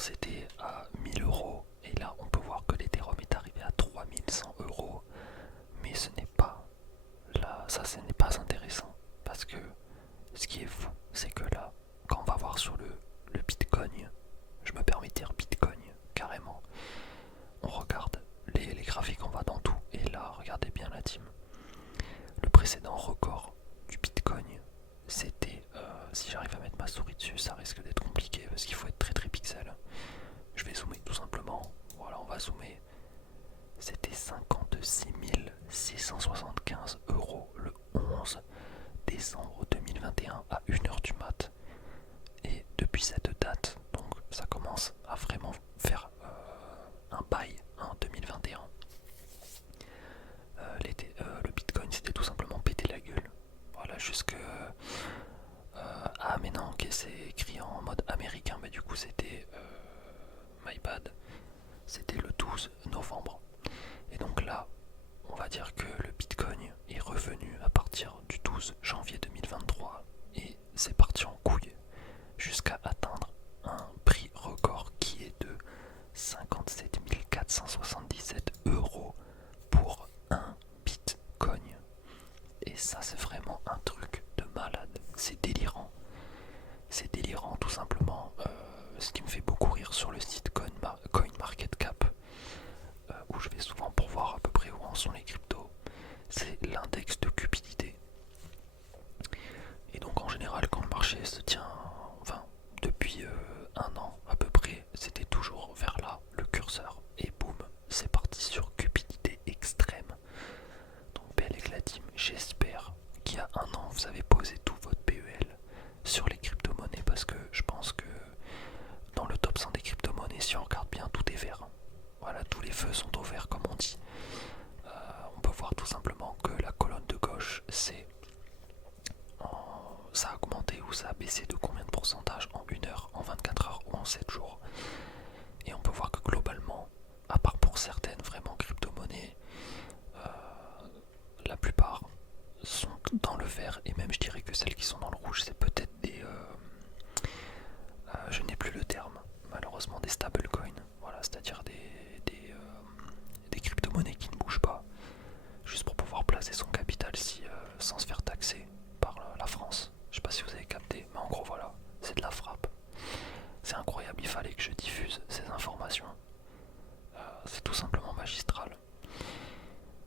c'était à 1000 € et là on peut voir que l'Ethereum est arrivé à 3100 €. Mais ce n'est pas là, ça ce n'est pas intéressant parce que ce qui est fou, c'est que là, quand on va voir sur le Bitcoin, je me permets de dire Bitcoin carrément, on regarde les graphiques, on va dans tout et là, regardez bien la team. Le précédent record du Bitcoin, c'était, si j'arrive à mettre ma souris dessus, ça risque d'être compliqué parce qu'il faut être très très pixel. Je vais zoomer tout simplement. Voilà, on va zoomer. C'était 56 675 € le 11 décembre 2021 à 1h du mat. Et depuis cette date, donc ça commence à vraiment faire un bail en 2021. Le Bitcoin s'était tout simplement pété la gueule. Voilà, jusque... ah mais non, ok, c'est écrit en mode américain, mais du coup c'était... my bad. C'était le 12 novembre. Et donc là, on va dire que le Bitcoin est revenu à partir du 12 janvier 2023 et c'est parti en couille jusqu'à atteindre un prix record qui est de 57 477 € pour un Bitcoin. Et ça c'est vraiment un truc de malade, c'est délirant. C'est délirant tout simplement. Ce qui me fait beaucoup rire sur le site CoinMarketCap, où je vais souvent pour voir à peu près où en sont les cryptos, c'est l'index de cupidité. Et donc en général quand le marché se tient, enfin depuis un an à peu près, c'était toujours vers là le curseur. Et boum, c'est parti sur cupidité extrême. Donc belle et la team, j'espère qu'il y a un an vous avez posé tout votre PEL sur les crypto-monnaies parce que je pense que dans le top 100 des crypto-monnaies, si on regarde bien, tout est vert. Voilà, tous les feux sont au vert comme on dit. On peut voir tout simplement que la colonne de gauche, c'est ça a augmenté ou ça a baissé de combien de pourcentage en 1 heure, en 24 heures ou en 7 jours. Et on peut voir que globalement, à part pour certaines vraiment crypto-monnaies, la plupart sont dans le vert et même je dirais que celles qui sont dans le rouge, c'est peut-être des... je n'ai plus le terme, malheureusement des stablecoins, voilà, c'est-à-dire des crypto-monnaies qui ne bougent pas, juste pour pouvoir placer son capital sans se faire taxer par la France. Je sais pas si vous avez capté, mais en gros voilà, c'est de la frappe. C'est incroyable, il fallait que je diffuse ces informations. C'est tout simplement magistral.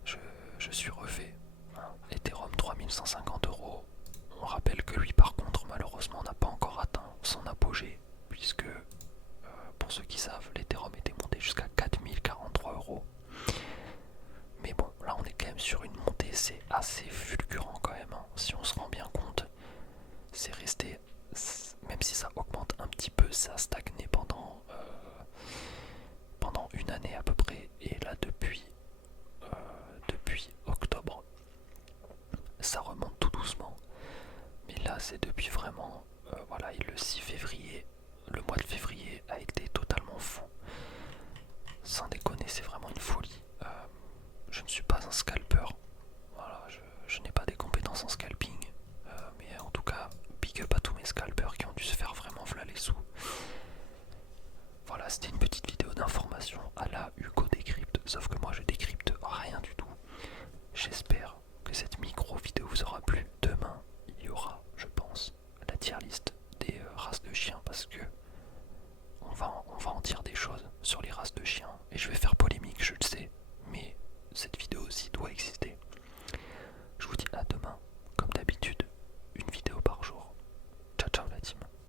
Je suis refait. Ethereum 3150 €. On rappelle que lui par contre malheureusement n'a pas encore atteint son apogée, puisque pour ceux qui savent, l'Ethereum était monté jusqu'à 4043 €. Mais bon, là on est quand même sur une montée, c'est assez fulgurant quand même, hein. Si on se rend bien compte, c'est resté, même si ça augmente un petit peu, ça a stagné pendant une année à peu près. Et là depuis octobre, ça remonte tout doucement. Mais là c'est depuis vraiment, voilà, et le 6 février,